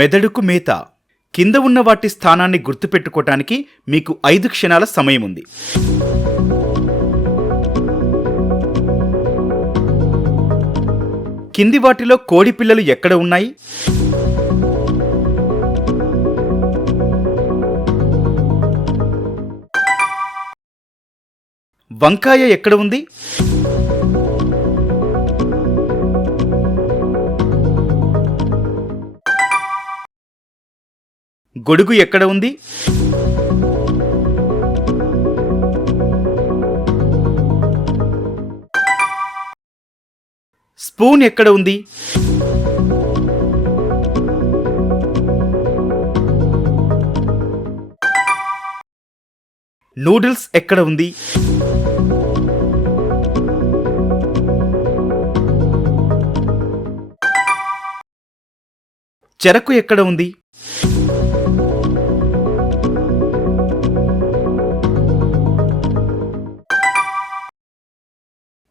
మెదడుకు మేత. కింద ఉన్న వాటి స్థానాన్ని గుర్తుపెట్టుకోవటానికి మీకు 5 క్షణాల సమయం ఉంది. కింది వాటిలో కోడి పిల్లలు ఎక్కడ ఉన్నాయి? వంకాయ ఎక్కడ ఉంది? గొడుగు ఎక్కడ ఉంది? స్పూన్ ఎక్కడ ఉంది? నూడిల్స్ ఎక్కడ ఉంది? చెరకు ఎక్కడ ఉంది?